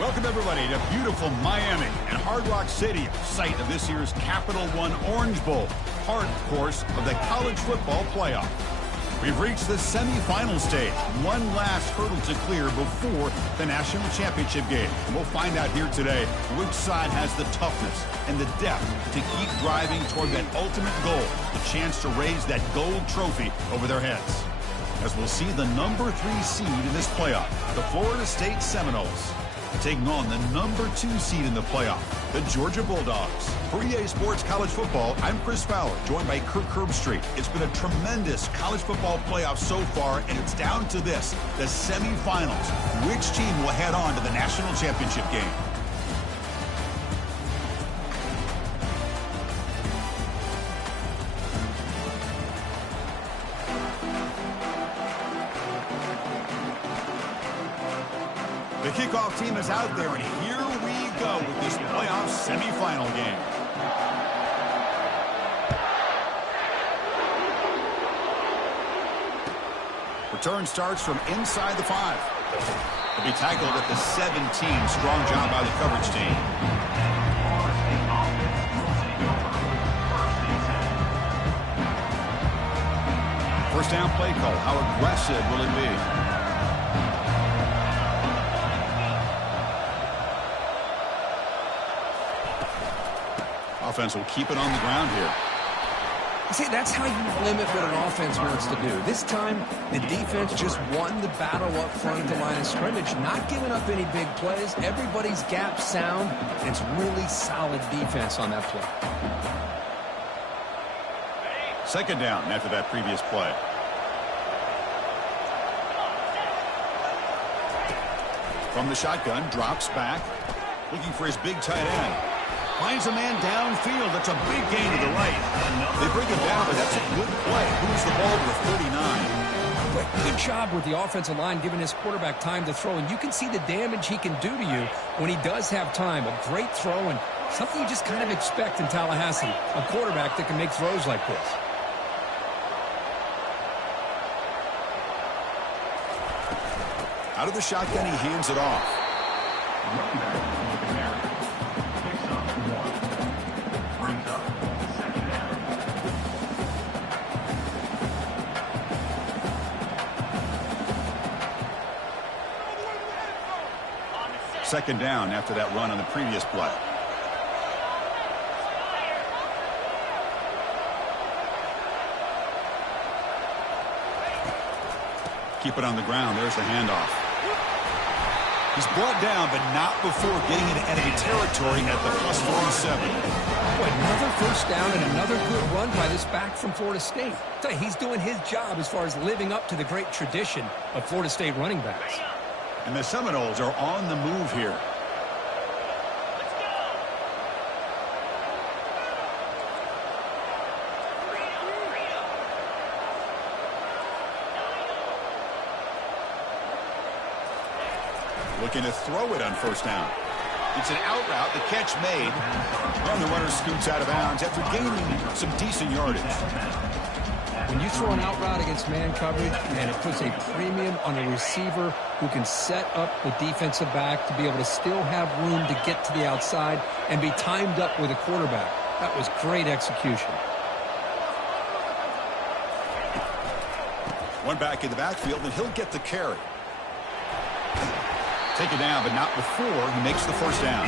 Welcome, everybody, to beautiful Miami and Hard Rock Stadium, site of this year's Capital One Orange Bowl, part, of course, of the college football playoff. We've reached the semifinal stage, one last hurdle to clear before the national championship game. And we'll find out here today which side has the toughness and the depth to keep driving toward that ultimate goal, the chance to raise that gold trophy over their heads. As we'll see the number 3 seed in this playoff, the Florida State Seminoles, taking on the number 2 seed in the playoff, the Georgia Bulldogs. For EA Sports College Football, I'm Chris Fowler, joined by Kirk Herbstreit. It's been a tremendous college football playoff so far, and it's down to this, the semifinals. Which team will head on to the national championship game? The kickoff team is out there, and here we go with this playoff semifinal game. Return starts from inside the 5. He'll be tackled at the 17. Strong job by the coverage team. First down play call. How aggressive will it be? Offense will keep it on the ground here. See, that's how you limit what an offense wants to do. This time, the defense just won the battle up front at the line of scrimmage, not giving up any big plays. Everybody's gap sound, and it's really solid defense on that play. Second down after that previous play. From the shotgun, drops back, looking for his big tight end. Finds a man downfield. That's a big gain to the right. They bring him down, but that's a good play. Moves the ball with 39. But good job with the offensive line giving his quarterback time to throw. And you can see the damage he can do to you when he does have time. A great throw and something you just kind of expect in Tallahassee. A quarterback that can make throws like this. Out of the shotgun, he hands it off. Second down after that run on the previous play. Keep it on the ground. There's the handoff. He's brought down, but not before getting into enemy territory at the plus 47. Another first down and another good run by this back from Florida State. I tell you, he's doing his job as far as living up to the great tradition of Florida State running backs. And the Seminoles are on the move here. Looking to throw it on first down. It's an out route, the catch made. And the runner scoots out of bounds after gaining some decent yardage. When you throw an out route against man coverage, man, it puts a premium on a receiver who can set up the defensive back to be able to still have room to get to the outside and be timed up with a quarterback. That was great execution. One back in the backfield, and he'll get the carry. Take it down, but not before he makes the first down.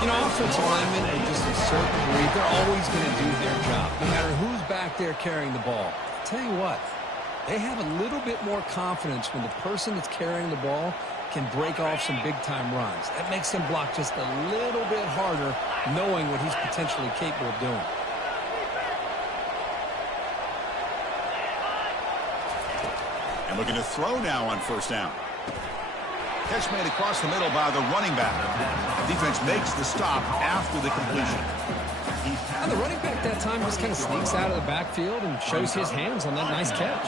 You know, offensive linemen are just a certain breed. They're always going to do their job, no matter who's back there carrying the ball. I'll tell you what, they have a little bit more confidence when the person that's carrying the ball can break off some big-time runs. That makes them block just a little bit harder, knowing what he's potentially capable of doing. And looking to throw now on first down. Catch made across the middle by the running back. Defense makes the stop after the completion. And the running back that time just kind of sneaks out of the backfield and shows his hands on that nice catch.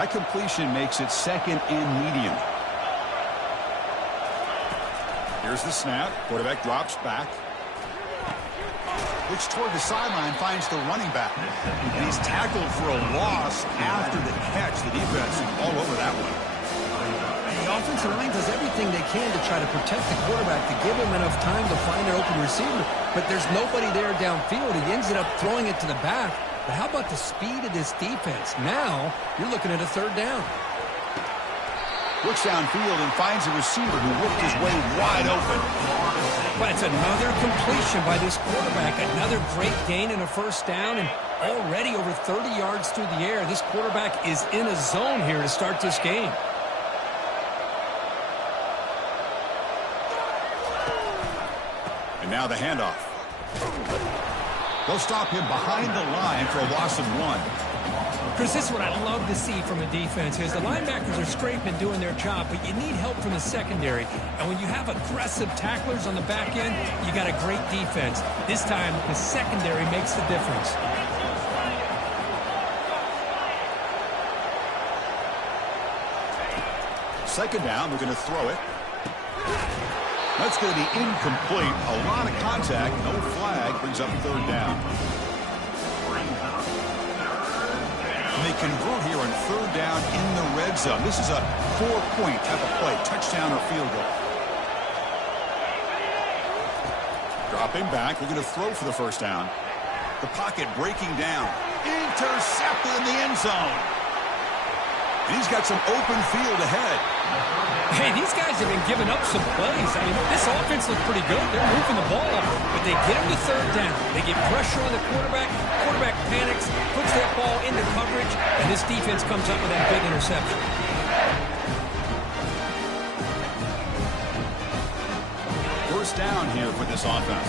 That completion makes it second and medium. Here's the snap. Quarterback drops back. Looks toward the sideline, finds the running back. And he's tackled for a loss after the catch. The defense all over that one. offensive line does everything they can to try to protect the quarterback, to give him enough time to find an open receiver. But there's nobody there downfield. He ends up throwing it to the back. But how about the speed of this defense? Now you're looking at a third down. Looks downfield and finds a receiver who whipped his way wide open. But it's another completion by this quarterback. Another great gain and a first down, and already over 30 yards through the air. This quarterback is in a zone here to start this game. And now the handoff. They'll stop him behind the line for a loss of 1. Chris, this is what I love to see from a defense is the linebackers are scraping, doing their job, but you need help from the secondary. And when you have aggressive tacklers on the back end, you got a great defense. This time, the secondary makes the difference. Second down, they're going to throw it. That's going to be incomplete. A lot of contact, no flag, brings up third down. And they convert here on third down in the red zone. This is a 4-point type of play, touchdown or field goal. Dropping back, they're going to throw for the first down. The pocket breaking down. Intercepted in the end zone. And he's got some open field ahead. Hey, these guys have been giving up some plays. I mean, this offense looks pretty good. They're moving the ball up, but they get him to third down. They get pressure on the quarterback. Quarterback panics, puts that ball into coverage, and this defense comes up with that big interception. First down here for this offense.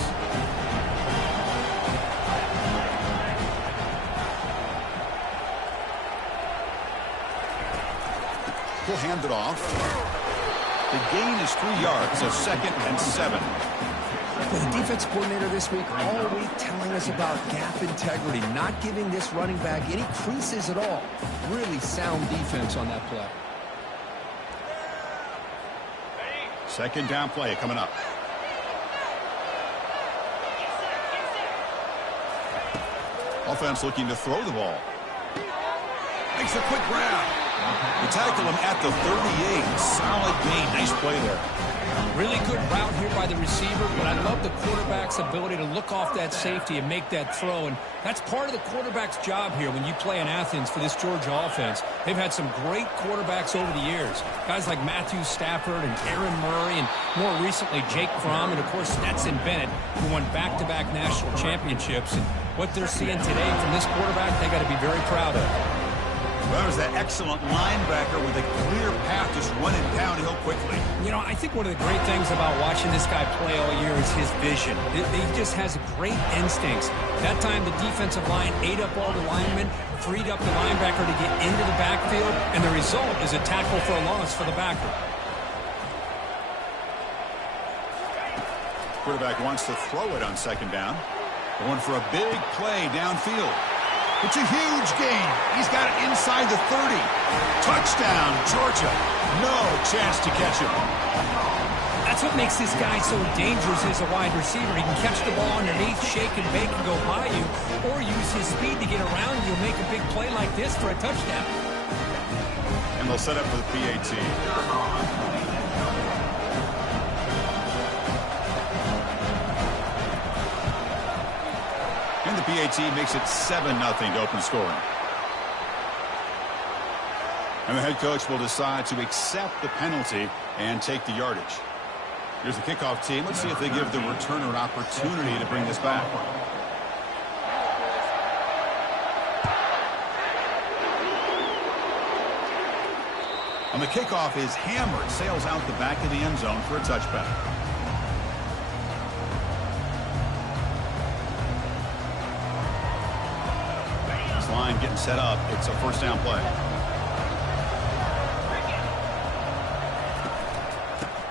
He'll hand it off. The gain is 3 yards, so 2nd and 7. Well, the defense coordinator this week all week telling us about gap integrity, not giving this running back any creases at all. Really sound defense on that play. Second down play coming up. Offense looking to throw the ball. Makes a quick grab. You tackle him at the 38. Solid gain. Nice play there. Really good route here by the receiver, but I love the quarterback's ability to look off that safety and make that throw. And that's part of the quarterback's job here when you play in Athens for this Georgia offense. They've had some great quarterbacks over the years. Guys like Matthew Stafford and Aaron Murray and more recently Jake Fromm and, of course, Stetson Bennett, who won back-to-back national championships. And what they're seeing today from this quarterback, they got to be very proud of. Well, there's that excellent linebacker with a clear path just running downhill quickly. You know, I think one of the great things about watching this guy play all year is his vision. He just has great instincts. That time, the defensive line ate up all the linemen, freed up the linebacker to get into the backfield, and the result is a tackle for a loss for the backer. Quarterback wants to throw it on second down. Going for a big play downfield. It's a huge gain. He's got it inside the 30. Touchdown, Georgia. No chance to catch him. That's what makes this guy so dangerous as a wide receiver. He can catch the ball underneath, shake and bake and go by you, or use his speed to get around you and make a big play like this for a touchdown. And they'll set up for the PAT. And the PAT makes it 7-0 to open scoring. And the head coach will decide to accept the penalty and take the yardage. Here's the kickoff team. Let's see if they give the returner an opportunity to bring this back. And the kickoff is hammered, sails out the back of the end zone for a touchback. Line getting set up. It's a first down play.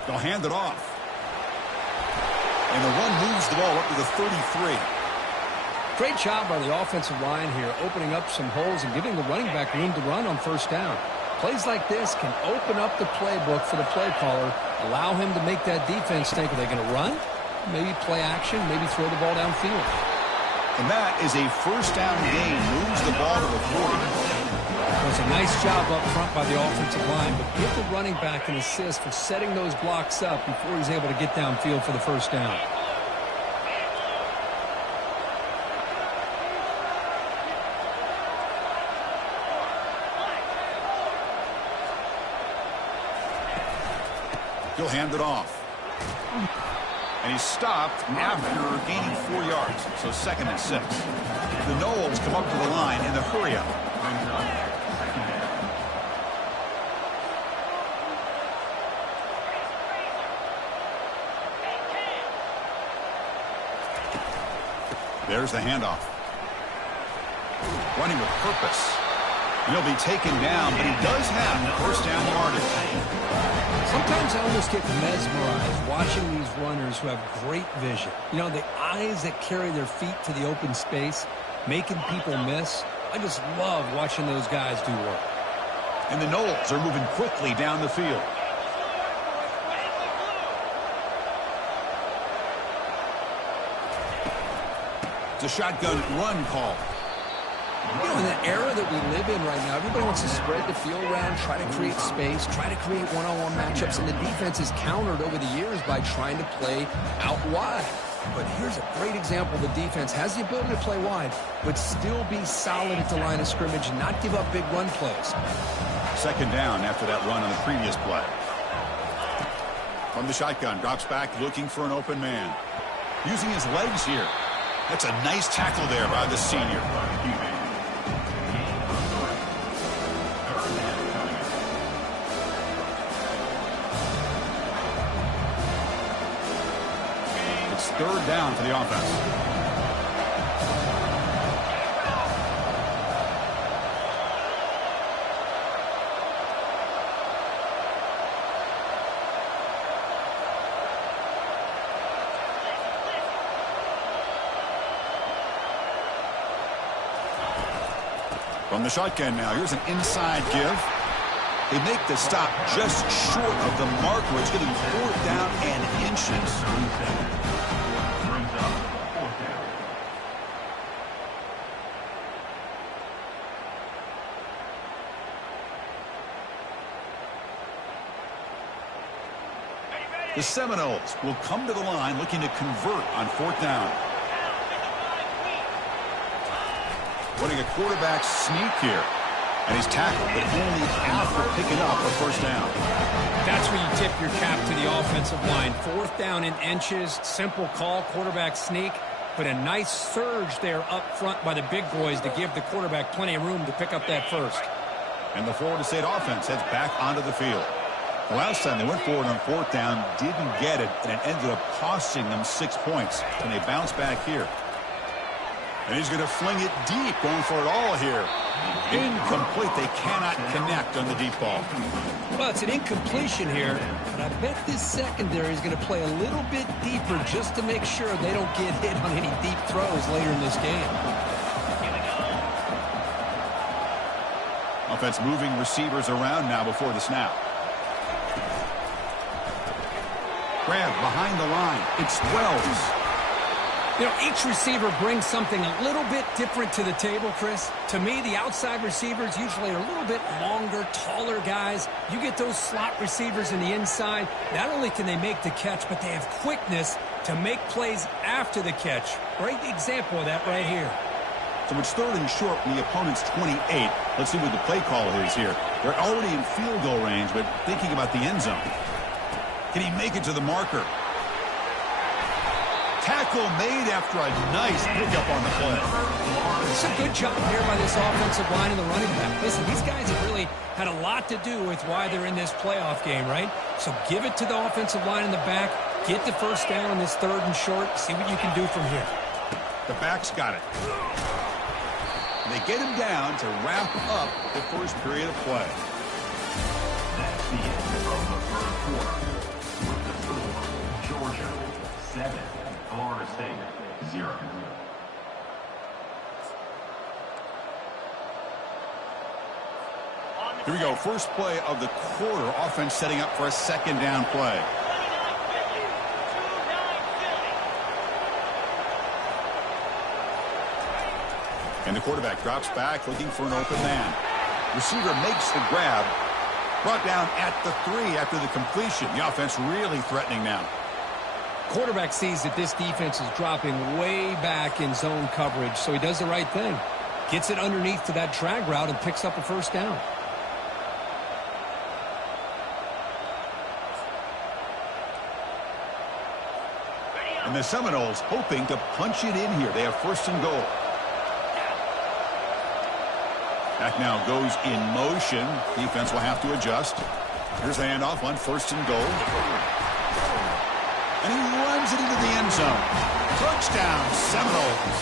They'll hand it off. And the run moves the ball up to the 33. Great job by the offensive line here, opening up some holes and giving the running back room to run on first down. Plays like this can open up the playbook for the play caller, allow him to make that defense think, are they going to run? Maybe play action, maybe throw the ball downfield. And that is a first down gain. Moves the ball to the 40. It was a nice job up front by the offensive line, but give the running back an assist for setting those blocks up before he's able to get downfield for the first down. He'll hand it off. And he's stopped after gaining 4 yards. So 2nd and 6. The Noles come up to the line in the hurry-up. There's the handoff. Running with purpose. He'll be taken down, but he does have first down yardage. Sometimes I almost get mesmerized watching these runners who have great vision. You know, the eyes that carry their feet to the open space, making people miss. I just love watching those guys do work. And the Noles are moving quickly down the field. It's a shotgun run call. You know, in the era that we live in right now, everybody wants to spread the field around, try to create space, try to create one-on-one matchups, and the defense is countered over the years by trying to play out wide. But here's a great example. The defense has the ability to play wide, but still be solid at the line of scrimmage and not give up big run plays. 2nd down after that run on the previous play. From the shotgun, drops back looking for an open man. Using his legs here. That's a nice tackle there by the senior. It's 3rd down for the offense. From the shotgun now, here's an inside give. They make the stop just short of the marker. It's going to be 4th down and inches. The Seminoles will come to the line looking to convert on 4th down. Running a quarterback sneak here. And he's tackled, but only after picking up a first down. That's where you tip your cap to the offensive line. 4th down in inches, simple call, quarterback sneak, but a nice surge there up front by the big boys to give the quarterback plenty of room to pick up that first. And the Florida State offense heads back onto the field. The last time they went forward on 4th down, didn't get it, and it ended up costing them 6 points. And they bounce back here. And he's going to fling it deep, going for it all here. Incomplete. They cannot connect on the deep ball. Well, it's an incompletion here, but I bet this secondary is going to play a little bit deeper just to make sure they don't get hit on any deep throws later in this game. Offense moving receivers around now before the snap. Grab behind the line. It's Wells. You know, each receiver brings something a little bit different to the table, Chris. To me, the outside receivers usually are a little bit longer, taller guys. You get those slot receivers in the inside. Not only can they make the catch, but they have quickness to make plays after the catch. Great example of that right here. So it's 3rd and short from the opponent's 28. Let's see what the play call is here. They're already in field goal range, but thinking about the end zone. Can he make it to the marker? Tackle made after a nice pickup on the play. It's a good job here by this offensive line and the running back. Listen, these guys have really had a lot to do with why they're in this playoff game, right? So give it to the offensive line in the back. Get the first down on this 3rd and short. See what you can do from here. The back's got it. They get him down to wrap up the first period of play. That's the end of the 1st quarter. With the score, Georgia 7, Florida State 0. Here we go. First play of the quarter. Offense setting up for a 2nd down play. And the quarterback drops back looking for an open man. Receiver makes the grab. Brought down at the 3 after the completion. The offense really threatening now. Quarterback sees that this defense is dropping way back in zone coverage, so he does the right thing. Gets it underneath to that drag route and picks up a first down. And the Seminoles hoping to punch it in here. They have first and goal. Back now goes in motion. Defense will have to adjust. Here's the handoff on first and goal. And he runs it into the end zone. Touchdown, Seminoles.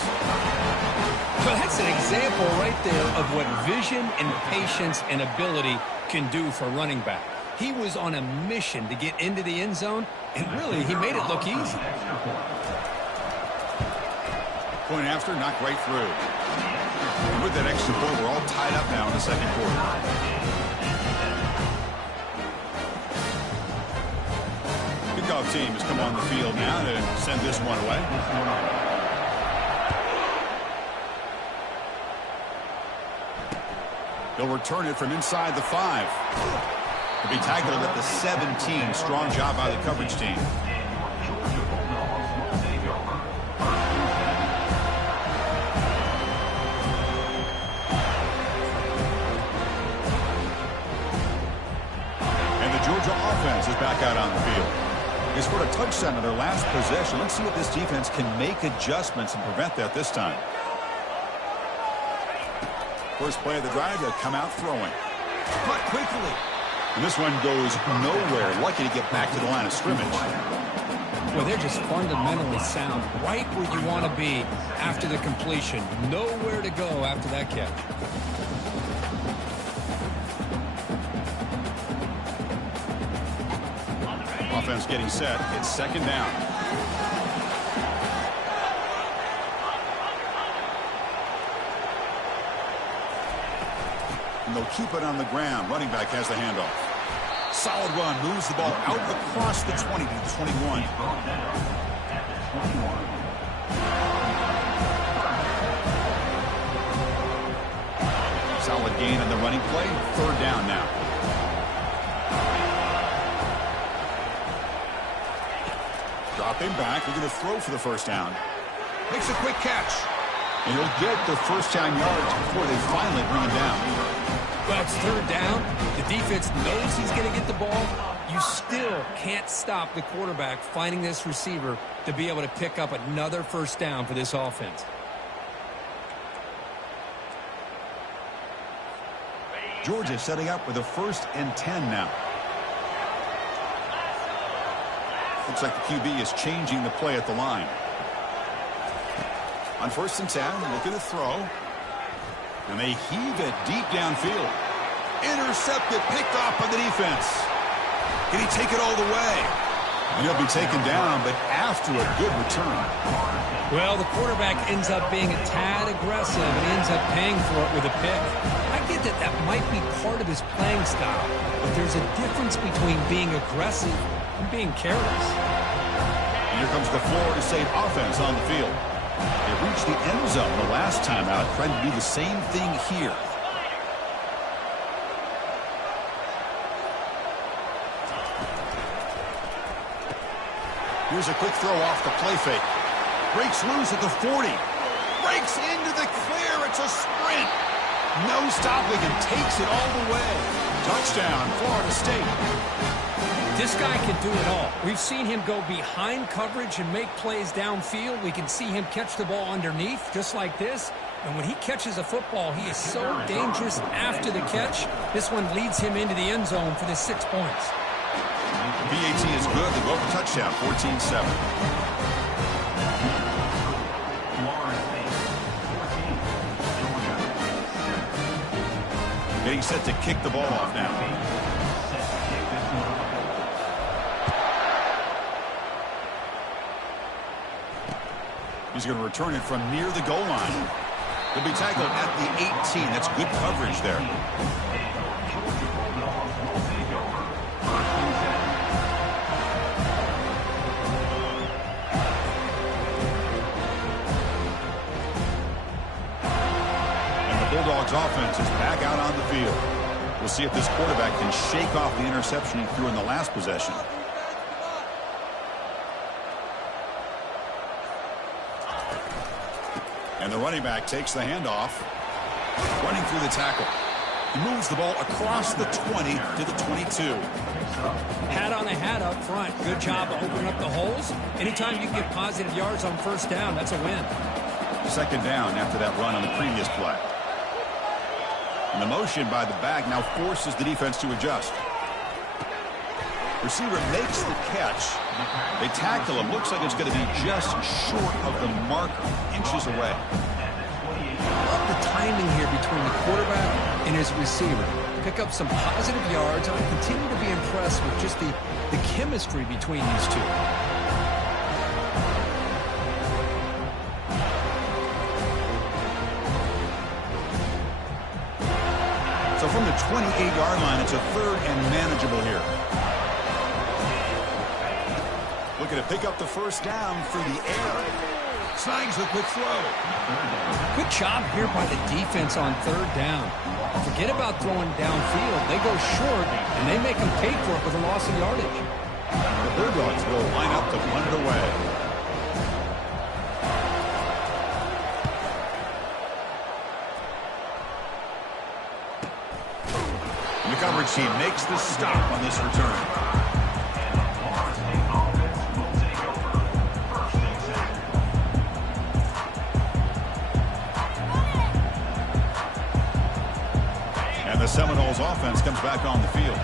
Well, that's an example right there of what vision and patience and ability can do for a running back. He was on a mission to get into the end zone, and really, he made it look easy. Point after, knocked right through. And with that extra point, we're all tied up now in the second quarter. Kickoff team has come on the field now to send this one away. He'll return it from inside the 5. He'll be tackled at the 17. Strong job by the coverage team. And the Georgia offense is back out on the field. They scored a touchdown in their last possession. Let's see if this defense can make adjustments and prevent that this time. First play of the drive, they'll come out throwing. But quickly. And this one goes nowhere. Lucky to get back to the line of scrimmage. Well, they're just fundamentally sound, right where you want to be after the completion. Nowhere to go after that catch. Offense getting set. It's second down. And they'll keep it on the ground. Running back has the handoff. Solid run. Moves the ball out across the 20 to the 21. Solid gain on the running play. Third down now. Dropping back. We're going to throw for the first down. Makes a quick catch. And he'll get the first down yards before they finally bring him down. Well, it's third down. The defense knows he's going to get the ball. You still can't stop the quarterback finding this receiver to be able to pick up another first down for this offense. Georgia setting up with a 1st and 10 now. Looks like the QB is changing the play at the line. On 1st and 10, looking to throw. And they heave it deep downfield. Intercepted, picked off by the defense. Can he take it all the way? And he'll be taken down, but after a good return. Well, the quarterback ends up being a tad aggressive and ends up paying for it with a pick. I get that that might be part of his playing style, but there's a difference between being aggressive and being careless. And here comes the Florida State offense on the field. They reached the end zone the last time out, trying to do the same thing here. Here's a quick throw off the play fake. Breaks loose at the 40. Breaks into the clear. It's a sprint. No stopping and takes it all the way. Touchdown, Florida State. This guy can do it all. We've seen him go behind coverage and make plays downfield. We can see him catch the ball underneath, just like this. And when he catches a football, he is so dangerous after the catch. This one leads him into the end zone for the 6 points. BAT is good. They go for touchdown, 14-7. Getting set to kick the ball off now. He's going to return it from near the goal line. He'll be tackled at the 18. That's good coverage there. Bulldogs offense is back out on the field. We'll see if this quarterback can shake off the interception he threw in the last possession. And the running back takes the handoff, running through the tackle. He moves the ball across the 20 to the 22. Hat on a hat up front. Good job of opening up the holes. Anytime you can get positive yards on first down, that's a win. Second down after that run on the previous play. And the motion by the back now forces the defense to adjust. Receiver makes the catch. They tackle him. Looks like it's going to be just short of the marker, inches away. Love the timing here between the quarterback and his receiver. Pick up some positive yards. I continue to be impressed with just the chemistry between these two. So from the 28-yard line, it's a third and manageable here. Looking to pick up the first down through the air. Snags the quick throw. Good job here by the defense on third down. Forget about throwing downfield. They go short, and they make them pay for it with a loss of yardage. The Bulldogs will line up to punt it away. And the coverage team makes the stop on this return. The Seminoles offense comes back on the field.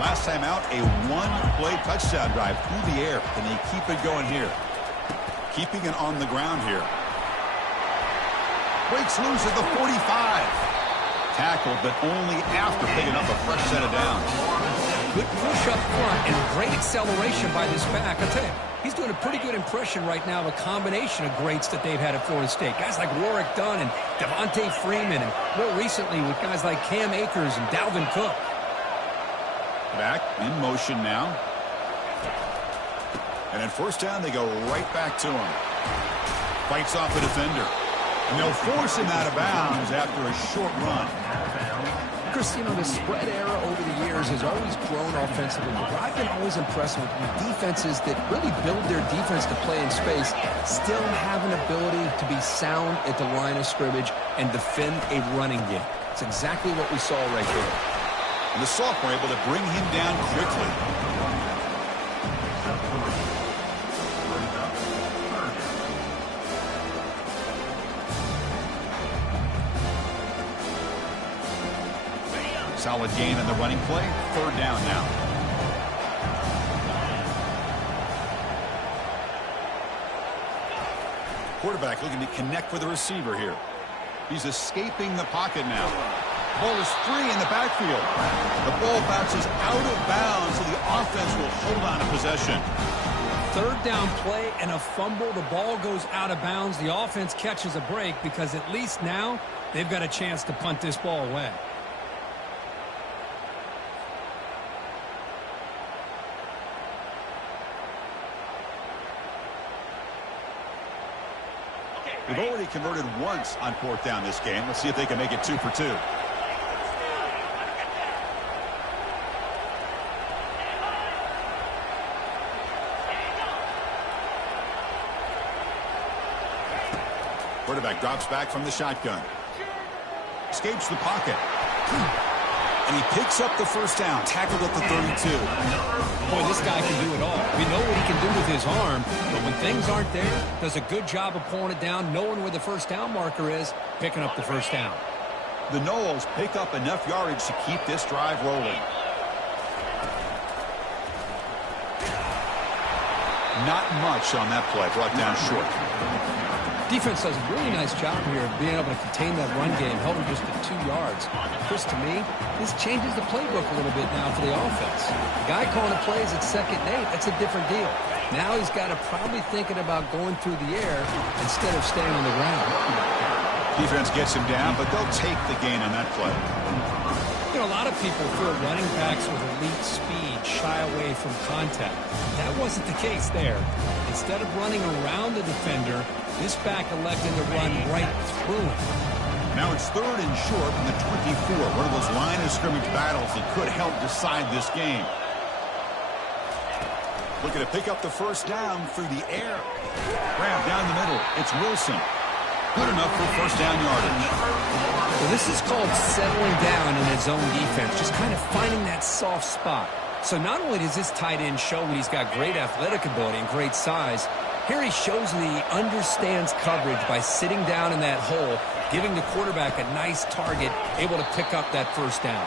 Last time out, a one-play touchdown drive through the air. Can they keep it going here? Keeping it on the ground here. Breaks loose at the 45. Tackled, but only after picking up a fresh set of downs. Good push up front and great acceleration by this back. I'll tell you, he's doing a pretty good impression right now of a combination of greats that they've had at Florida State. Guys like Warrick Dunn and Devontae Freeman, and more recently with guys like Cam Akers and Dalvin Cook. Back in motion now. And at first down, they go right back to him. Fights off the defender. And they'll force him out of bounds after a short run. Chris, you know, the spread era over the years has always grown offensively, but I've been always impressed with defenses that really build their defense to play in space, still have an ability to be sound at the line of scrimmage and defend a running game. It's exactly what we saw right there. And the sophomore able to bring him down quickly. Solid gain on the running play. Third down now. Quarterback looking to connect with the receiver here. He's escaping the pocket now. Ball is free in the backfield. The ball bounces out of bounds, so the offense will hold on to possession. Third down play and a fumble. The ball goes out of bounds. The offense catches a break because at least now they've got a chance to punt this ball away. They've already converted once on fourth down this game. Let's see if they can make it 2 for 2. Quarterback drops back from the shotgun. Escapes the pocket. And he picks up the first down. Tackled at the 32. Boy, this guy can do it all. We know what he can do with his arm, but when things aren't there, does a good job of pulling it down, knowing where the first down marker is, picking up the first down. The Noles pick up enough yardage to keep this drive rolling. Not much on that play. Brought down short. Defense does a really nice job here of being able to contain that run game, held him just at 2 yards. Chris, to me, this changes the playbook a little bit now for the offense. The guy calling the plays at 2nd and 8, that's a different deal. Now he's got to probably thinking about going through the air instead of staying on the ground. Defense gets him down, but they'll take the gain on that play. You know, a lot of people feel running backs with elite speed shy away from contact. That wasn't the case there. Instead of running around the defender, this back elected to run right through him. Now it's 3rd and short from the 24. One of those line of scrimmage battles that could help decide this game. Looking to pick up the first down through the air. Grab down the middle. It's Wilson. Good enough for first down yardage. Well, this is called settling down in his own defense, just kind of finding that soft spot. So not only does this tight end show that he's got great athletic ability and great size, here he shows that he understands coverage by sitting down in that hole, giving the quarterback a nice target, able to pick up that first down.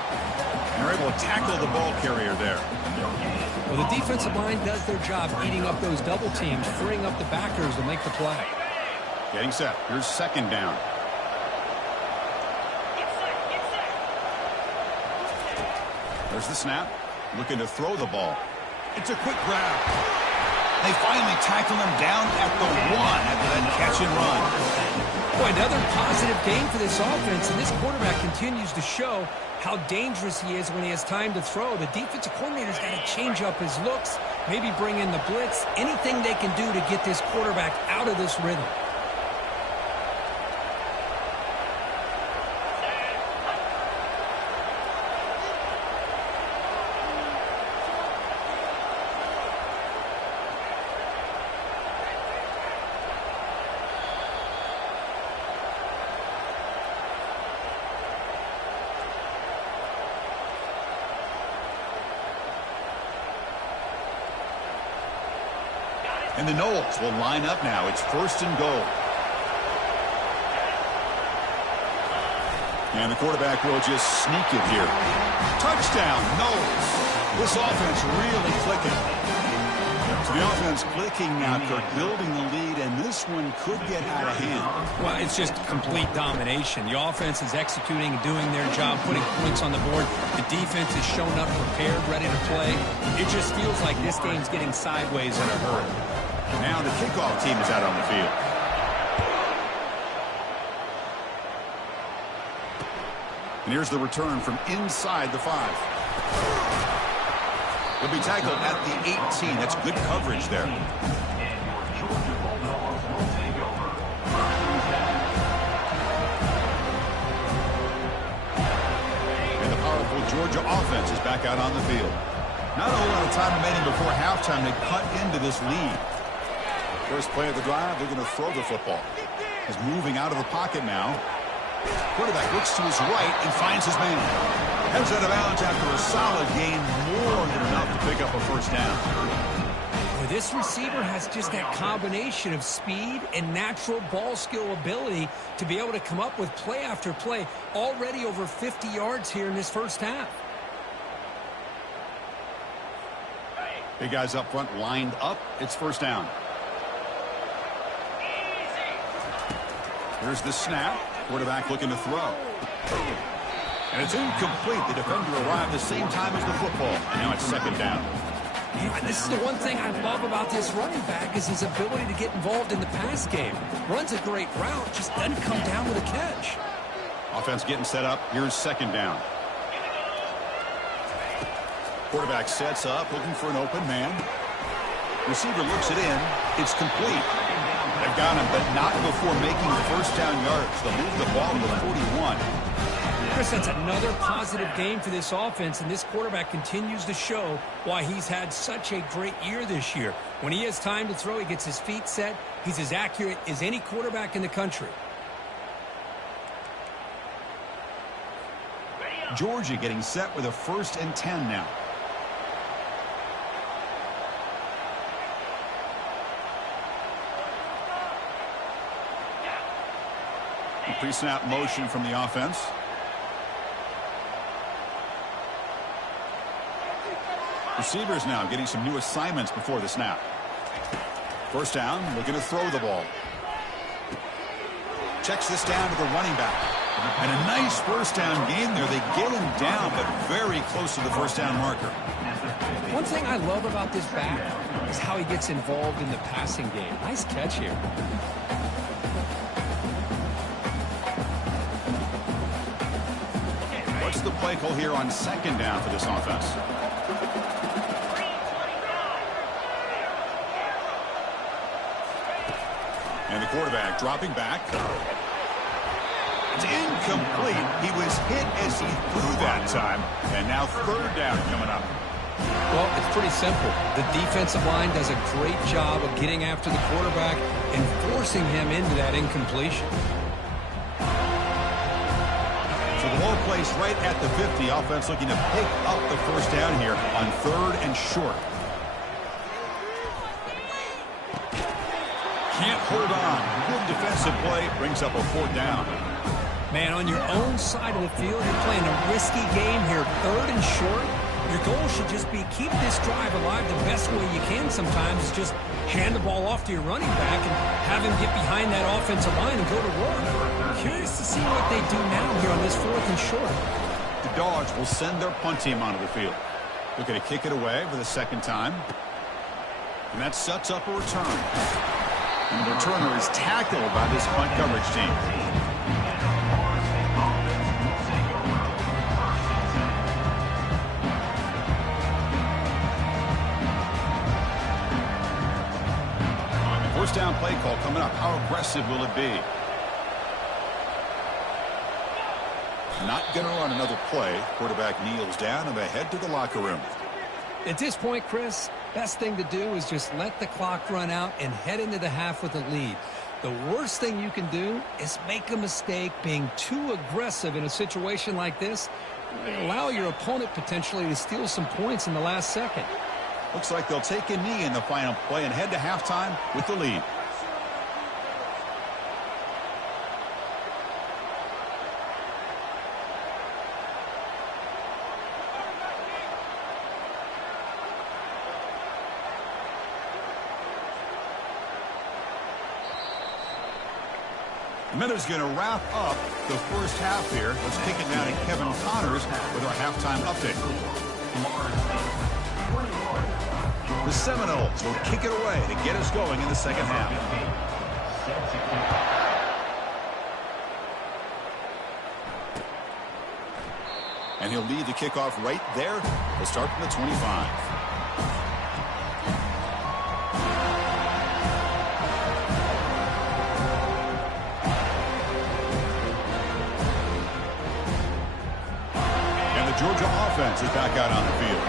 And they're able to tackle the ball carrier there. Well, the defensive line does their job eating up those double teams, freeing up the backers to make the play. Getting set. Here's second down. There's the snap. Looking to throw the ball. It's a quick grab. They finally tackle him down at the 1 after that catch and run. Boy, another positive game for this offense, and this quarterback continues to show how dangerous he is when he has time to throw. The defensive coordinator's got to change up his looks, maybe bring in the blitz, anything they can do to get this quarterback out of this rhythm. And the Noles will line up now. It's 1st and goal. And the quarterback will just sneak it here. Touchdown, Noles. This offense really clicking. So the offense clicking now, Kirk, building the lead, and this one could get out of hand. Well, it's just complete domination. The offense is executing and doing their job, putting points on the board. The defense is showing up prepared, ready to play. It just feels like this game's getting sideways in a hurry. Now the kickoff team is out on the field. And here's the return from inside the 5. He'll be tackled at the 18. That's good coverage there. And the powerful Georgia offense is back out on the field. Not a whole lot of time remaining before halftime to cut into this lead. First play of the drive, they're going to throw the football. He's moving out of the pocket now. Quarterback looks to his right and finds his man. Heads out of bounds after a solid gain, more than enough to pick up a first down. Well, this receiver has just that combination of speed and natural ball skill ability to be able to come up with play after play, already over 50 yards here in this first half. Big guys up front lined up. It's first down. Here's the snap. Quarterback looking to throw. And it's incomplete. The defender arrived the same time as the football. And now it's second down. Yeah, this is the one thing I love about this running back is his ability to get involved in the pass game. Runs a great route, just doesn't come down with a catch. Offense getting set up. Here's second down. Quarterback sets up, looking for an open man. Receiver looks it in. It's complete. They've got him, but not before making first down yards. They'll move the ball to the 41. Chris, that's another positive game for this offense, and this quarterback continues to show why he's had such a great year this year. When he has time to throw, he gets his feet set. He's as accurate as any quarterback in the country. Georgia getting set with a 1st and 10 now. Pre-snap motion from the offense. Receivers now getting some new assignments before the snap. First down, looking to throw the ball. Checks this down to the running back. And a nice first down game there. They get him down, but very close to the first down marker. One thing I love about this back is how he gets involved in the passing game. Nice catch here. What's the play call here on second down for this offense? And the quarterback dropping back. It's incomplete. He was hit as he threw that time. And now third down coming up. Well, it's pretty simple. The defensive line does a great job of getting after the quarterback and forcing him into that incompletion. So the ball placed right at the 50. Offense looking to pick up the first down here on third and short. Can't hold on. Good defensive play. Brings up a fourth down. Man, on your own side of the field, you're playing a risky game here. Third and short. Your goal should just be keep this drive alive the best way you can sometimes. Is just hand the ball off to your running back and have him get behind that offensive line and go to work. Curious to see what they do now here on this fourth and short. The Dogs will send their punt team onto the field. Looking to kick it away for the second time. And that sets up a return. And the returner is tackled by this punt coverage team. First down play call coming up. How aggressive will it be? Not going to run another play. Quarterback kneels down and they head to the locker room. At this point, Chris, best thing to do is just let the clock run out and head into the half with a lead. The worst thing you can do is make a mistake being too aggressive in a situation like this. Allow your opponent potentially to steal some points in the last second. Looks like they'll take a knee in the final play and head to halftime with the lead. Miller's going to wrap up the first half here. Let's kick it down to Kevin Connors with our halftime update. The Seminoles will kick it away to get us going in the second half. And he'll lead the kickoff right there. We'll start from the 25. Georgia offense is back out on the field.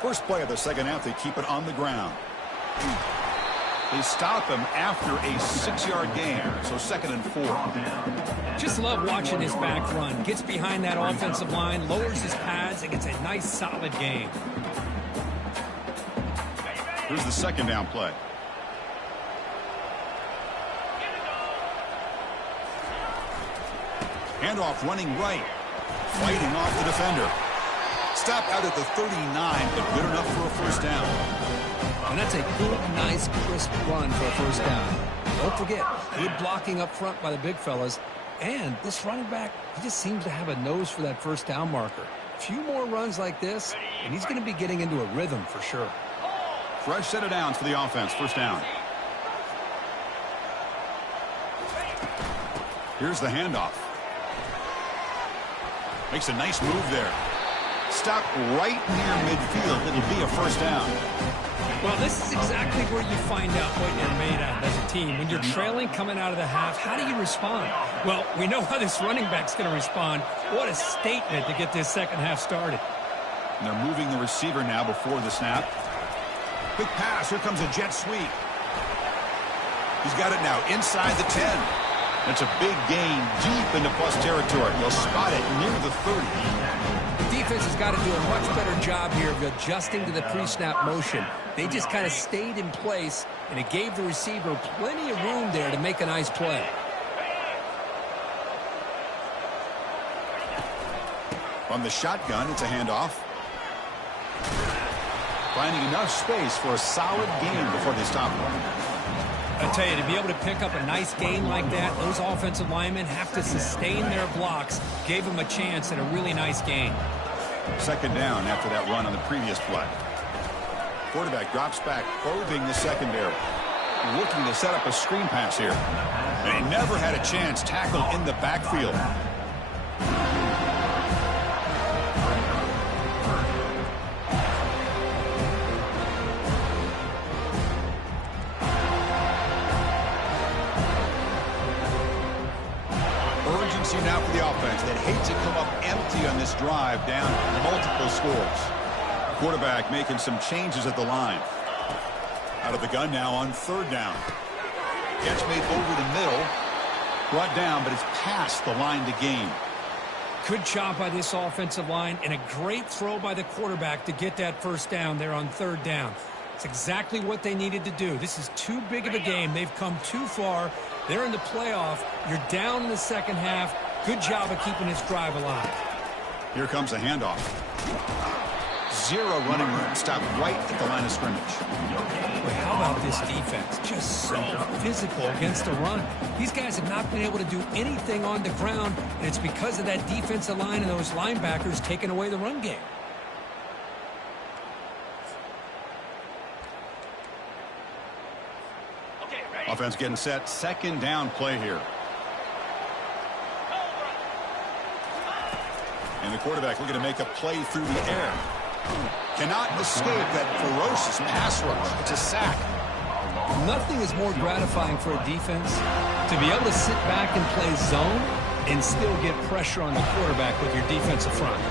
First play of the second half, they keep it on the ground. They stop him after a 6-yard gain, so 2nd and 4. Just love watching his back run. Gets behind that offensive line, lowers his pads, and gets a nice solid gain. Here's the second down play. Handoff running right. Fighting off the defender. Stop out at the 39, but good enough for a first down. And that's a good, nice, crisp run for a first down. Don't forget, good blocking up front by the big fellas. And this running back, he just seems to have a nose for that first down marker. A few more runs like this, and he's going to be getting into a rhythm for sure. Fresh set of downs for the offense. First down. Here's the handoff. Makes a nice move there. Stop right near midfield. It'll be a first down. Well, this is exactly where you find out what you're made of as a team. When you're trailing coming out of the half, how do you respond? Well, we know how this running back's going to respond. What a statement to get this second half started. And they're moving the receiver now before the snap. Quick pass. Here comes a jet sweep. He's got it now inside the 10. That's a big gain deep into plus territory. They'll spot it near the 30. The defense has got to do a much better job here of adjusting to the pre-snap motion. They just kind of stayed in place, and it gave the receiver plenty of room there to make a nice play. From the shotgun, it's a handoff. Finding enough space for a solid gain before they stop him. I tell you, to be able to pick up a nice gain like that, those offensive linemen have to sustain their blocks. Gave them a chance at a really nice gain. Second down after that run on the previous play. Quarterback drops back, probing the secondary. Looking to set up a screen pass here. And he never had a chance tackled in the backfield. see on this drive, down multiple scores. Quarterback making some changes at the line. Out of the gun now on third down. Catch made over the middle. Brought down, but it's past the line to gain. Good job by this offensive line, and a great throw by the quarterback to get that first down there on third down. It's exactly what they needed to do. This is too big of a game. They've come too far. They're in the playoff. You're down in the second half. Good job of keeping this drive alive. Here comes a handoff. Zero running room. Stopped right at the line of scrimmage. Boy, how about this defense? Just so physical against the run. These guys have not been able to do anything on the ground, and it's because of that defensive line and those linebackers taking away the run game. Offense getting set. Second down play here. And the quarterback looking to make a play through the air. Cannot escape that ferocious pass rush. It's a sack. Nothing is more gratifying for a defense to be able to sit back and play zone and still get pressure on the quarterback with your defensive front.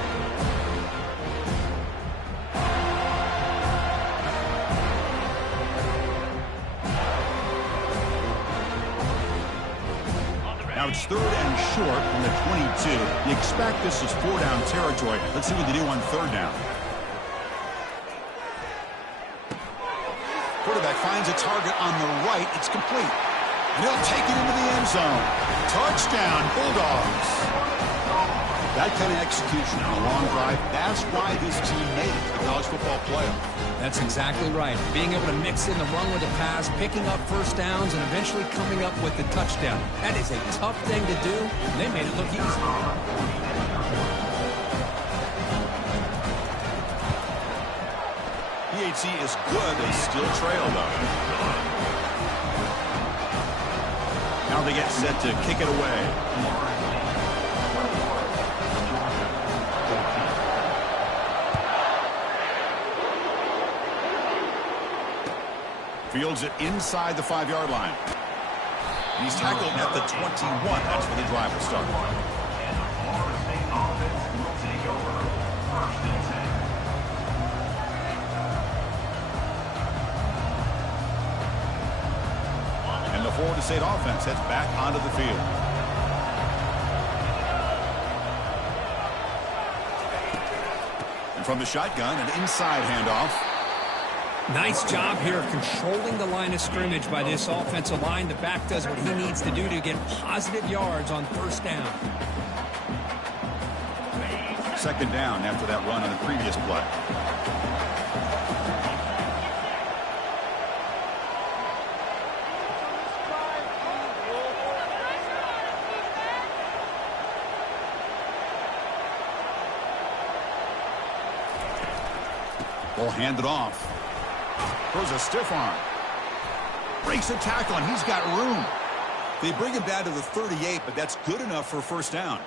Now it's third and short from the 22. You expect this is four-down territory. Let's see what they do on third down. Quarterback finds a target on the right. It's complete. And he'll take it into the end zone. Touchdown, Bulldogs. That kind of execution on a long drive, that's why this team made it to the college football playoff. That's exactly right. Being able to mix in the run with the pass, picking up first downs, and eventually coming up with the touchdown. That is a tough thing to do, and they made it look easy. PHC is good. They still trail, though. Now they get set to kick it away. Fields it inside the 5-yard line. He's tackled at the 21. That's where the drive will start. And the Florida State offense will take over. First and 10. And the Florida State offense heads back onto the field. And from the shotgun, an inside handoff. Nice job here of controlling the line of scrimmage by this offensive line. The back does what he needs to do to get positive yards on first down. Second down after that run on the previous play. Ball handed off. Throws a stiff arm. Breaks a tackle, and he's got room. They bring him down to the 38, but that's good enough for a first down.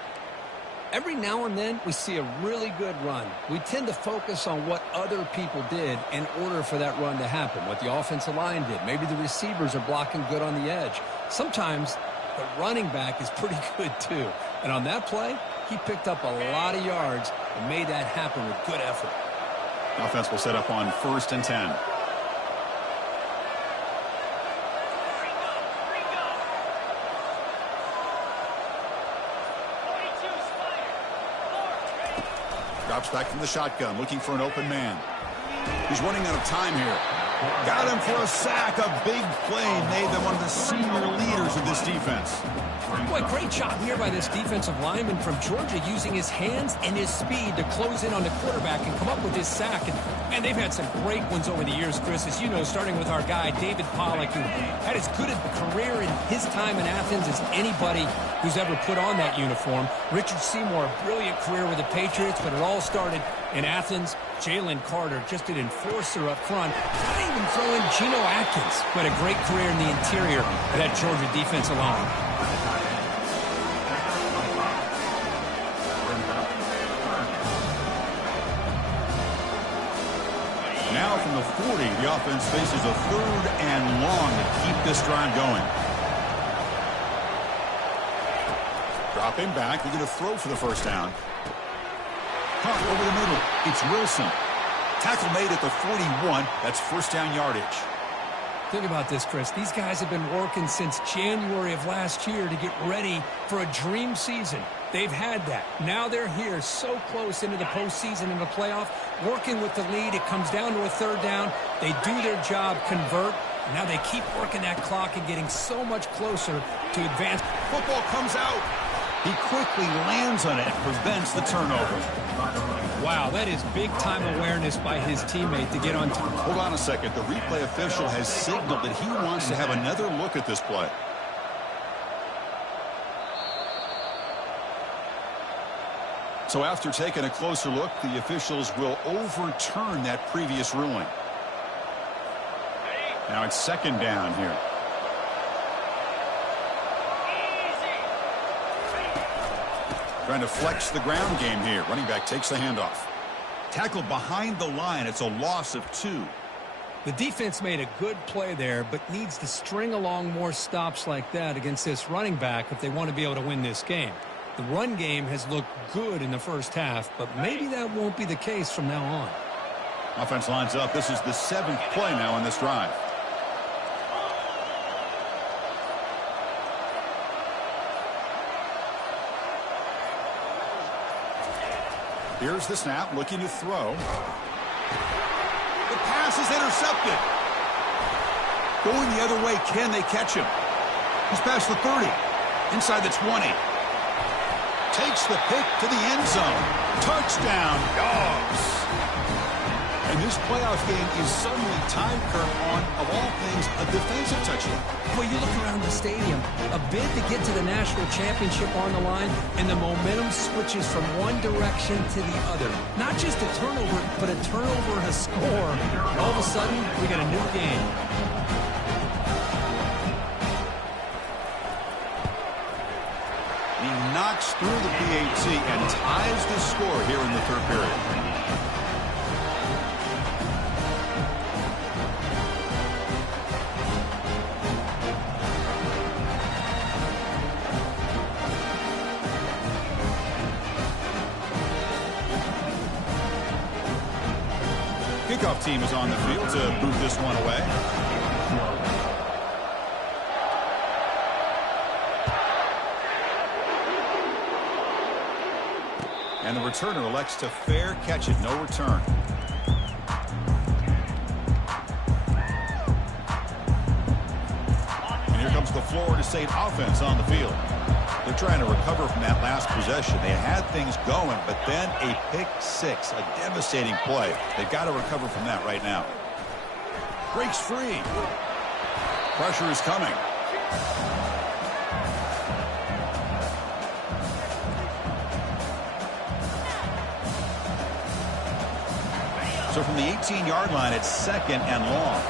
Every now and then, we see a really good run. We tend to focus on what other people did in order for that run to happen, what the offensive line did. Maybe the receivers are blocking good on the edge. Sometimes the running back is pretty good, too. And on that play, he picked up a lot of yards and made that happen with good effort. Offense will set up on 1st and 10. Drops back from the shotgun, looking for an open man. He's running out of time here. Got him for a sack. A big play made them one of the senior leaders of this defense. Boy, great job here by this defensive lineman from Georgia, using his hands and his speed to close in on the quarterback and come up with this sack. And they've had some great ones over the years, Chris, as you know, starting with our guy, David Pollack, who had as good a career in his time in Athens as anybody who's ever put on that uniform. Richard Seymour, a brilliant career with the Patriots, but it all started in Athens. Jalen Carter, just an enforcer up front. Not even throw in Geno Atkins, but a great career in the interior of that Georgia defensive line. Now from the 40, the offense faces a 3rd and long to keep this drive going. Dropping back, they're going to throw for the first down. Caught over the middle. It's Wilson. Tackle made at the 41. That's first down yardage. Think about this, Chris. These guys have been working since January of last year to get ready for a dream season. They've had that. Now they're here so close into the postseason and the playoff, working with the lead. It comes down to a third down. They do their job, convert. And now they keep working that clock and getting so much closer to advance. Football comes out. He quickly lands on it and prevents the turnover. Wow, that is big-time awareness by his teammate to get on top. Hold on a second. The replay official has signaled that he wants to have another look at this play. So after taking a closer look, the officials will overturn that previous ruling. Now it's second down here. Trying to flex the ground game here. Running back takes the handoff. Tackled behind the line. It's a loss of 2. The defense made a good play there, but needs to string along more stops like that against this running back if they want to be able to win this game. The run game has looked good in the first half, but maybe that won't be the case from now on. Offense lines up. This is the 7th play now in this drive. Here's the snap, looking to throw. The pass is intercepted. Going the other way, can they catch him? He's past the 30, inside the 20. Takes the pick to the end zone. Touchdown, Dogs. And this playoff game is suddenly tied, Kirk, on, of all things, a defensive touchdown. Well, you look around the stadium, a bid to get to the national championship on the line, and the momentum switches from one direction to the other. Not just a turnover, but a turnover and a score. And all of a sudden, we got a new game. He knocks through the PAT and ties the score here in the third period. Kickoff team is on the field to boot this one away. And the returner elects to fair catch it, no return. And here comes the Florida State offense on the field. They're trying to recover from that last possession. They had things going, but then a pick six, a devastating play. They've got to recover from that right now. Breaks free. Pressure is coming. So from the 18-yard line, it's second and long.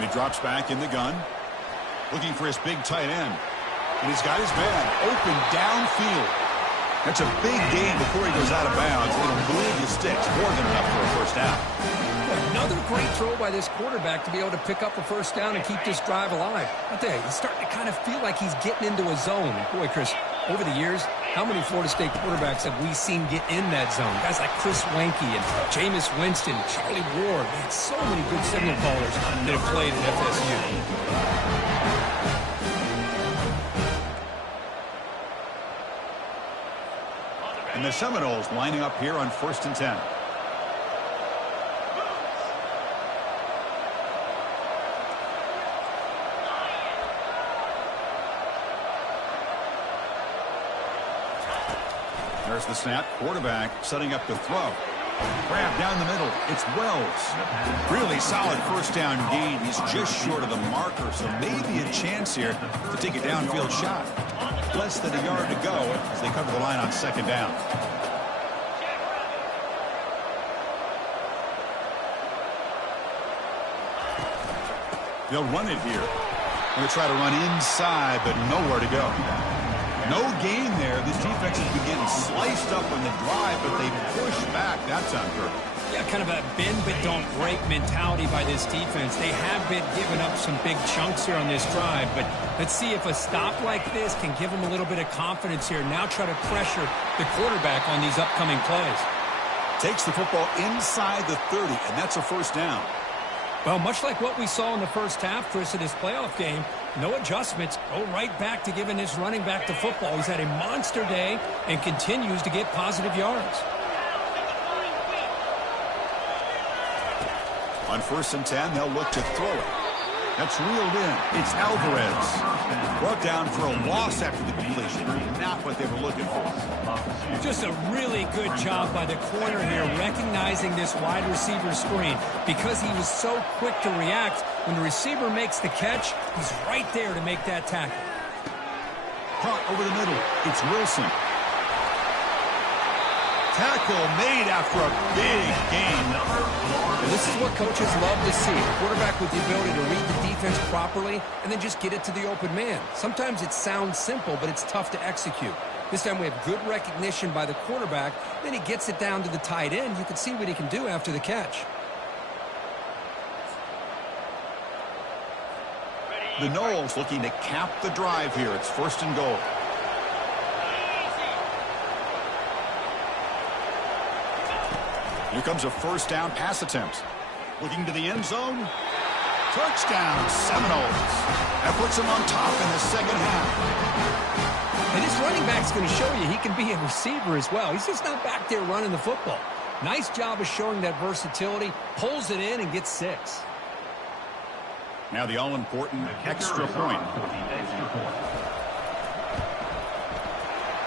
And he drops back in the gun, looking for his big tight end. And he's got his man open downfield. That's a big gain before he goes out of bounds. It'll move the sticks, more than enough for a first down. Another great throw by this quarterback to be able to pick up a first down and keep this drive alive. I tell you, he's starting to kind of feel like he's getting into a zone. Boy, Chris, over the years, how many Florida State quarterbacks have we seen get in that zone? Guys like Chris Weinke and Jameis Winston, Charlie Ward. Man, so many good signal callers that have played at FSU. And the Seminoles lining up here on 1st and 10. There's the snap. Quarterback setting up the throw. Grab down the middle. It's Wells. Really solid first down gain. He's just short of the marker, so maybe a chance here to take a downfield shot. Less than a yard to go as they cover the line on second down. They'll run it here. They'll try to run inside, but nowhere to go. No gain there. This defense has been getting sliced up on the drive, but they push back. That's on purpose. Yeah, kind of a bend-but-don't-break mentality by this defense. They have been giving up some big chunks here on this drive, but let's see if a stop like this can give them a little bit of confidence here. Now try to pressure the quarterback on these upcoming plays. Takes the football inside the 30, and that's a first down. Well, much like what we saw in the first half, Chris, of this playoff game, no adjustments. Go right back to giving his running back the football. He's had a monster day and continues to get positive yards. On 1st and 10, they'll look to throw it. That's reeled in. It's Alvarez. Brought down for a loss after the completion. Not what they were looking for. Just a really good job by the corner here, recognizing this wide receiver screen. Because he was so quick to react, when the receiver makes the catch, he's right there to make that tackle. Caught over the middle. It's Wilson. Tackle made after a big gain. This is what coaches love to see. A quarterback with the ability to read the defense properly and then just get it to the open man. Sometimes it sounds simple, but it's tough to execute. This time we have good recognition by the quarterback. Then he gets it down to the tight end. You can see what he can do after the catch. The Noles looking to cap the drive here. It's 1st and goal. Here comes a first down pass attempt. Looking to the end zone. Touchdown, Seminoles. That puts them on top in the second half. And this running back's going to show you he can be a receiver as well. He's just not back there running the football. Nice job of showing that versatility. Pulls it in and gets 6. Now the all-important extra point.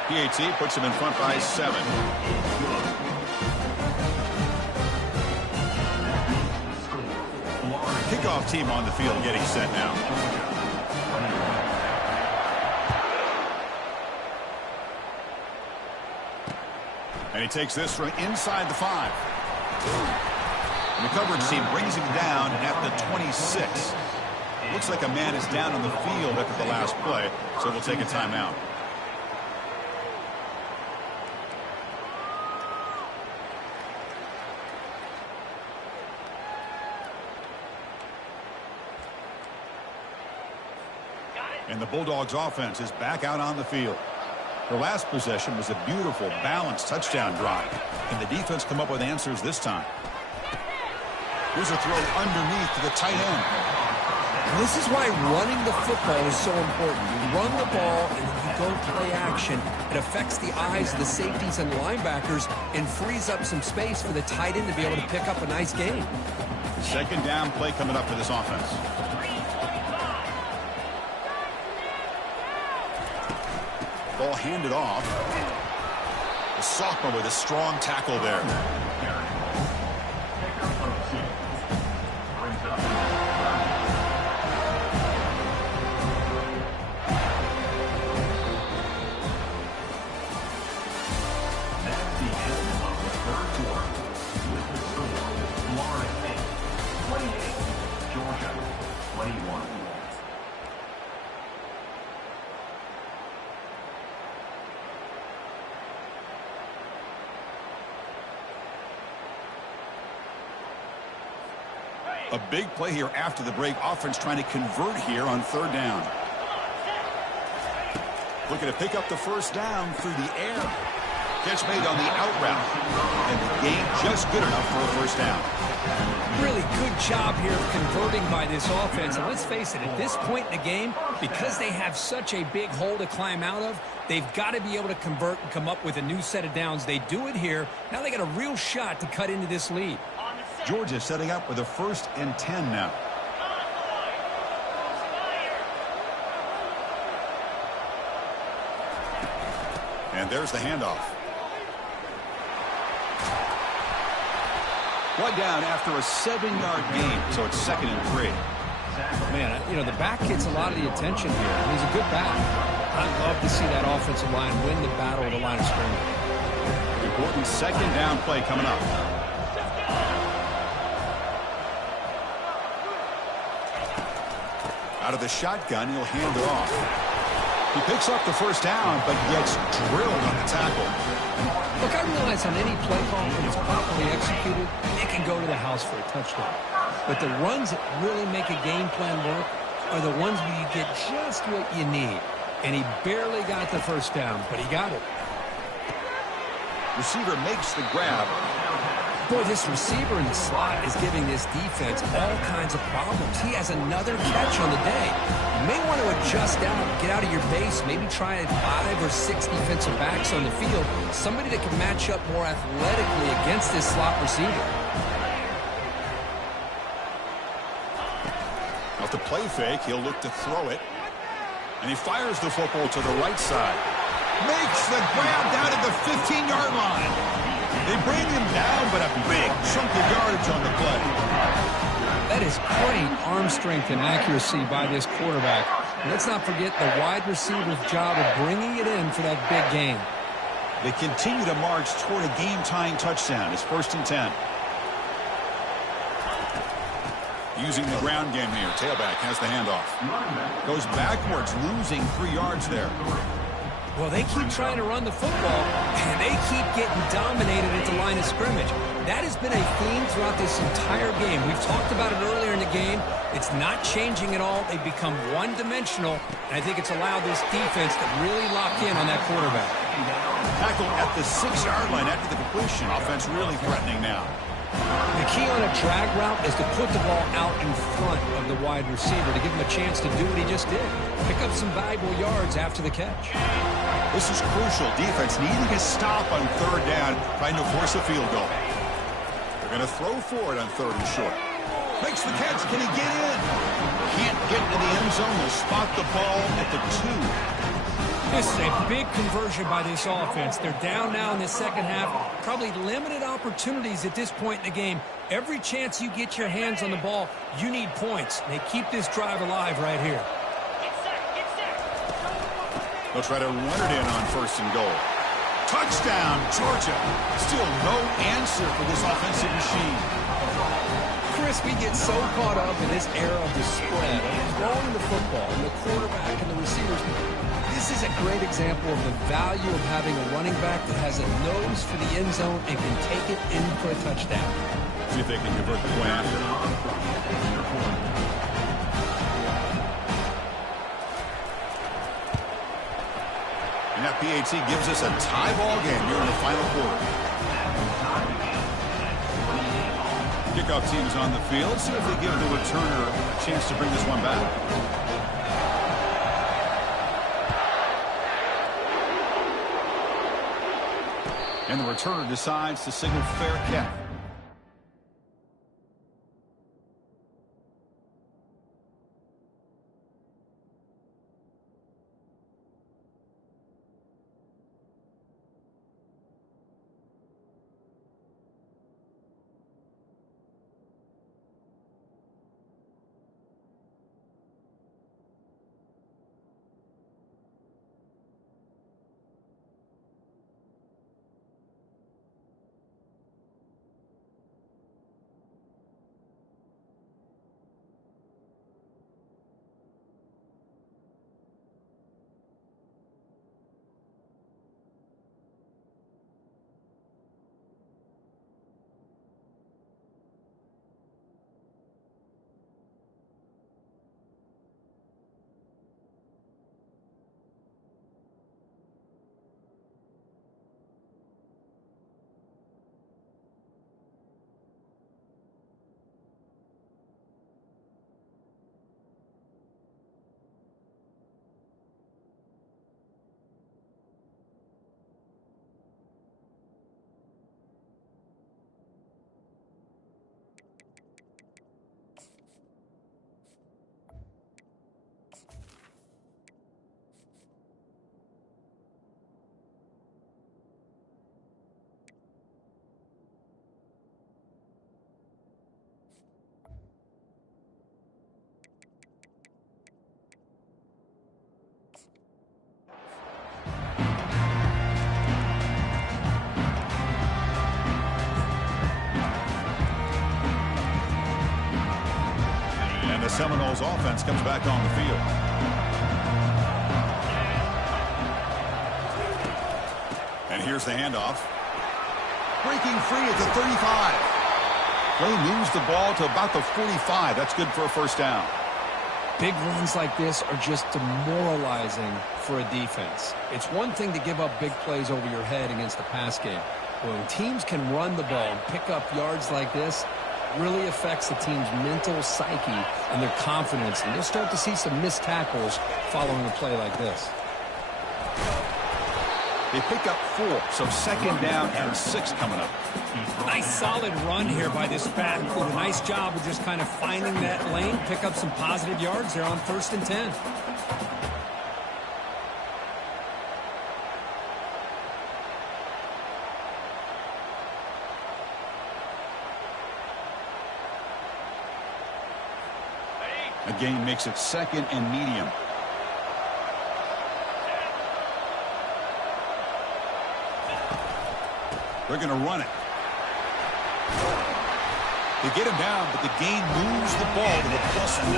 PAT puts him in front by 7. Kickoff team on the field getting set now. And he takes this from inside the 5. And the coverage team brings him down at the 26. Looks like a man is down on the field after the last play, so we'll take a timeout. And the Bulldogs offense is back out on the field. Their last possession was a beautiful, balanced touchdown drive. Can the defense come up with answers this time? Here's a throw underneath to the tight end. This is why running the football is so important. You run the ball and then you go play action. It affects the eyes of the safeties and the linebackers and frees up some space for the tight end to be able to pick up a nice gain. Second down play coming up for this offense. Ball handed off. The sophomore with a strong tackle there. That's the end of the 3rd quarter. With the score, Florida State 28, Georgia 21. A big play here after the break. Offense trying to convert here on 3rd down. Looking to pick up the first down through the air. Catch made on the out route. And the gain just good enough for a first down. Really good job here of converting by this offense. And let's face it, at this point in the game, because they have such a big hole to climb out of, they've got to be able to convert and come up with a new set of downs. They do it here. Now they got a real shot to cut into this lead. Georgia setting up with a 1st and 10 now. And there's the handoff. One down after a 7-yard gain, so it's 2nd and 3. Man, you know, the back gets a lot of the attention here. He's a good back. I'd love to see that offensive line win the battle of the line of scrimmage. Important 2nd down play coming up. Out of the shotgun, he'll hand it off. He picks up the first down, but gets drilled on the tackle. Look, I realize on any play call, when it's properly executed, it can go to the house for a touchdown. But the runs that really make a game plan work are the ones where you get just what you need. And he barely got the first down, but he got it. Receiver makes the grab. Boy, this receiver in the slot is giving this defense all kinds of problems. He has another catch on the day. You may want to adjust out, get out of your base, maybe try 5 or 6 defensive backs on the field, somebody that can match up more athletically against this slot receiver. Off the play fake, he'll look to throw it. And he fires the football to the right side. Makes the grab down at the 15-yard line. They bring him down, but a big chunk of yardage on the play. That is great arm strength and accuracy by this quarterback. Let's not forget the wide receiver's job of bringing it in for that big game. They continue to march toward a game-tying touchdown. It's 1st and 10. Using the ground game here. Tailback has the handoff. Goes backwards, losing 3 yards there. Well, they keep trying to run the football, and they keep getting dominated at the line of scrimmage. That has been a theme throughout this entire game. We've talked about it earlier in the game. It's not changing at all. They've become one-dimensional, and I think it's allowed this defense to really lock in on that quarterback. Tackle at the 6-yard line after the completion. Offense really threatening now. The key on a drag route is to put the ball out in front of the wide receiver to give him a chance to do what he just did. Pick up some valuable yards after the catch. This is crucial. Defense needing a stop on 3rd down, trying to force a field goal. They're going to throw for it on 3rd and short. Makes the catch. Can he get in? Can't get to the end zone. They'll spot the ball at the 2. This is a big conversion by this offense. They're down now in the second half. Probably limited opportunities at this point in the game. Every chance you get your hands on the ball, you need points. They keep this drive alive right here. They'll try to run it in on 1st and goal. Touchdown, Georgia. Still no answer for this offensive machine. Chris, we get so caught up in this era of the spread, throwing the football, and the quarterback and the receivers. This is a great example of the value of having a running back that has a nose for the end zone and can take it in for a touchdown. See if they can convert the point after. And that PAT gives us a tie ball game here in the final quarter. Kickoff team's on the field. See if they give the returner a chance to bring this one back. And the returner decides to signal fair catch. Seminoles offense comes back on the field. here's the handoff. Breaking free at the 35. Play moves the ball to about the 45. That's good for a first down. Big runs like this are just demoralizing for a defense. It's one thing to give up big plays over your head against the pass game. When teams can run the ball and pick up yards like this, it really affects the team's mental psyche and their confidence. And you'll start to see some missed tackles following a play like this. They pick up 4, so second down and 6 coming up. Nice solid run here by this back. Did a nice job of just kind of finding that lane, pick up some positive yards there on 1st and 10. The gain makes it 2nd and medium. They're going to run it. They get him down, but the gain moves the ball to the +40.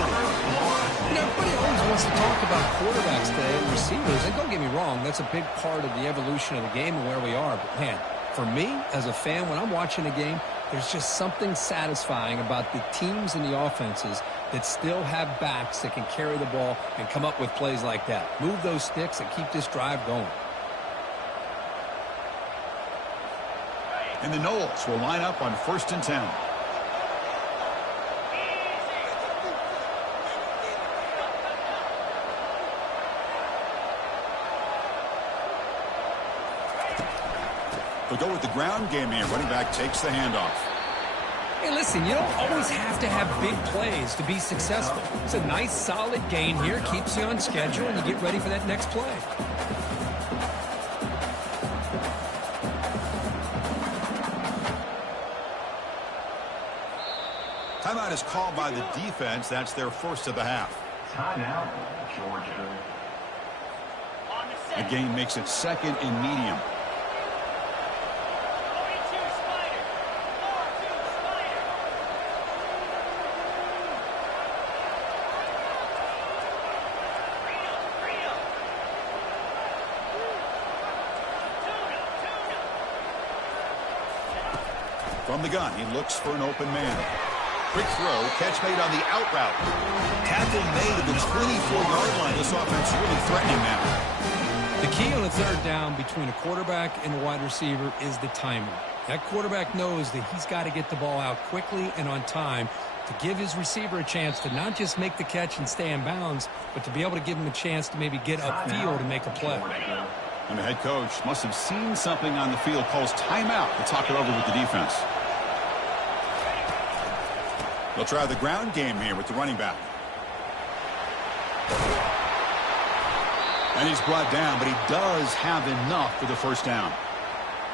Everybody always wants to talk about quarterbacks today and receivers. And don't get me wrong, that's a big part of the evolution of the game and where we are. But, man, for me, as a fan, when I'm watching a game, there's just something satisfying about the teams and the offenses that still have backs that can carry the ball and come up with plays like that. Move those sticks and keep this drive going. And the Knowles will line up on 1st and 10. They'll go with the ground game here. Running back takes the handoff. Hey, listen, you don't always have to have big plays to be successful. It's a nice, solid gain here. Keeps you on schedule, and you get ready for that next play. Timeout is called by the defense. That's their first of the half. Timeout, Georgia. The gain makes it 2nd and medium. From the gun, he looks for an open man. Quick throw, catch made on the out route. Tackle made at the 24-yard line. This offense really threatening now. The key on a 3rd down between a quarterback and a wide receiver is the timing. That quarterback knows that he's got to get the ball out quickly and on time to give his receiver a chance to not just make the catch and stay in bounds, but to be able to give him a chance to maybe get upfield and make a play. And the head coach must have seen something on the field, calls timeout to talk it over with the defense. They'll try the ground game here with the running back. And he's brought down, but he does have enough for the first down.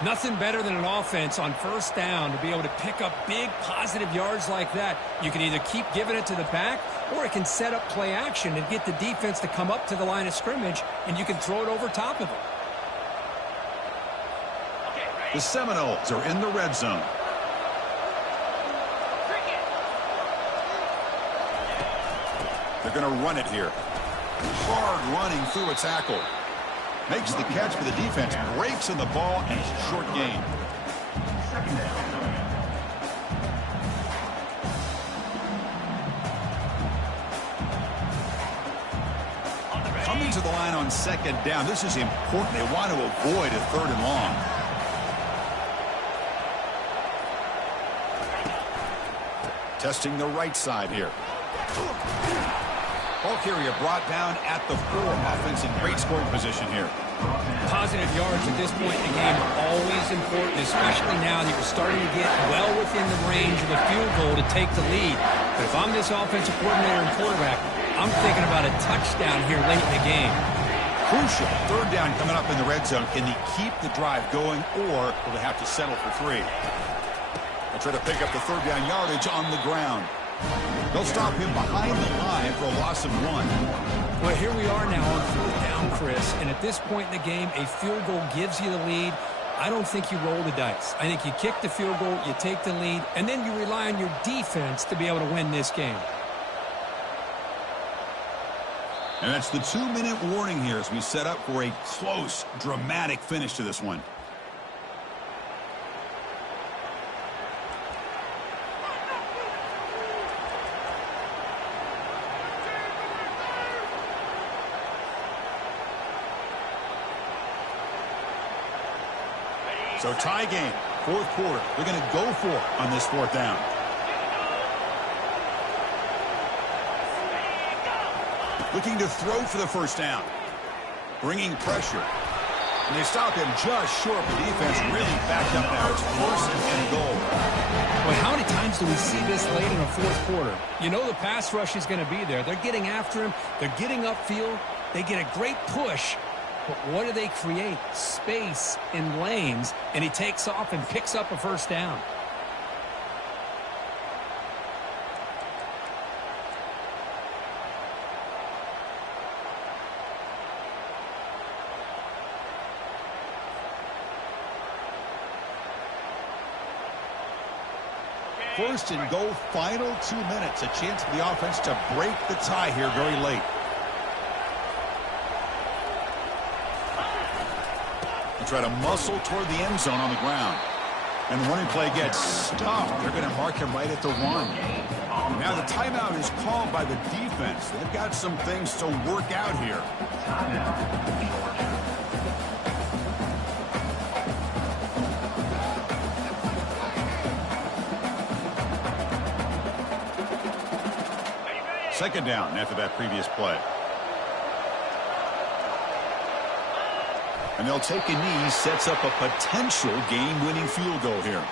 Nothing better than an offense on 1st down to be able to pick up big positive yards like that. You can either keep giving it to the back, or it can set up play action and get the defense to come up to the line of scrimmage, and you can throw it over top of them. The Seminoles are in the red zone. They're going to run it here. Hard running through a tackle. Makes the catch for the defense. Breaks in the ball, and it's a short gain. Second down. Coming to the line on 2nd down. This is important. They want to avoid a 3rd and long. Testing the right side here. Ball carrier brought down at the 4. Offense in great scoring position here. Positive yards at this point in the game are always important, especially now that you're starting to get well within the range of a field goal to take the lead. But if I'm this offensive coordinator and quarterback, I'm thinking about a touchdown here late in the game. Crucial. 3rd down coming up in the red zone. Can they keep the drive going, or will they have to settle for 3? They'll try to pick up the 3rd down yardage on the ground. They'll stop him behind the line for a loss of 1. Well, here we are now on 4th down, Chris, and at this point in the game, a field goal gives you the lead. I don't think you roll the dice. I think you kick the field goal, you take the lead, and then you rely on your defense to be able to win this game. And that's the 2-minute warning here as we set up for a close, dramatic finish to this one. So tie game, fourth quarter. They're going to go for it on this fourth down. Looking to throw for the first down. Bringing pressure. And they stop him just short. The defense really backed up now. It's first and goal. Boy, how many times do we see this late in a fourth quarter? You know the pass rush is going to be there. They're getting after him. They're getting upfield. They get a great push. But what do they create? Space in lanes. And he takes off and picks up a first down. First and goal, final 2 minutes. A chance for the offense to break the tie here very late. They try to muscle toward the end zone on the ground. And the running play gets stuffed. They're going to mark him right at the 1. Now the timeout is called by the defense. They've got some things to work out here. Second down after that previous play. And they'll take a knee, sets up a potential game-winning field goal here.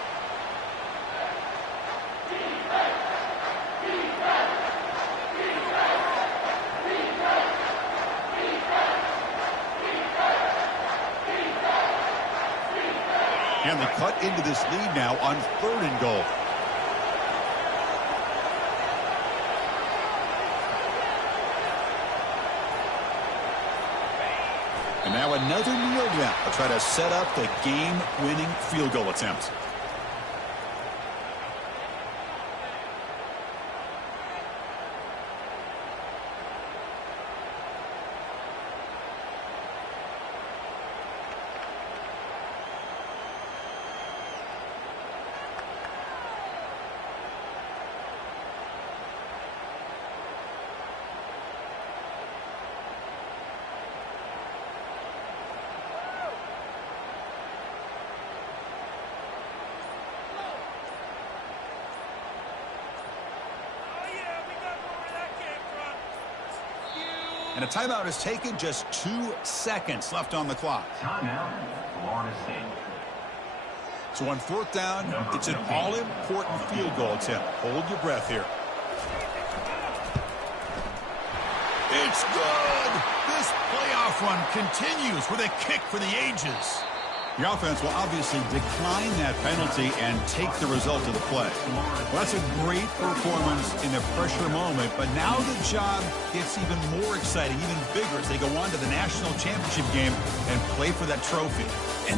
And they cut into this lead now on third and goal. And now another kneel down to try to set up the game-winning field goal attempt. And a timeout is taken, just 2 seconds left on the clock. Timeout, Florida State. So on fourth down, it's an all-important field goal attempt. Hold your breath here. It's good. This playoff run continues with a kick for the ages. The offense will obviously decline that penalty and take the result of the play. Well, that's a great performance in a pressure moment, but now the job gets even more exciting, even bigger as they go on to the national championship game and play for that trophy. And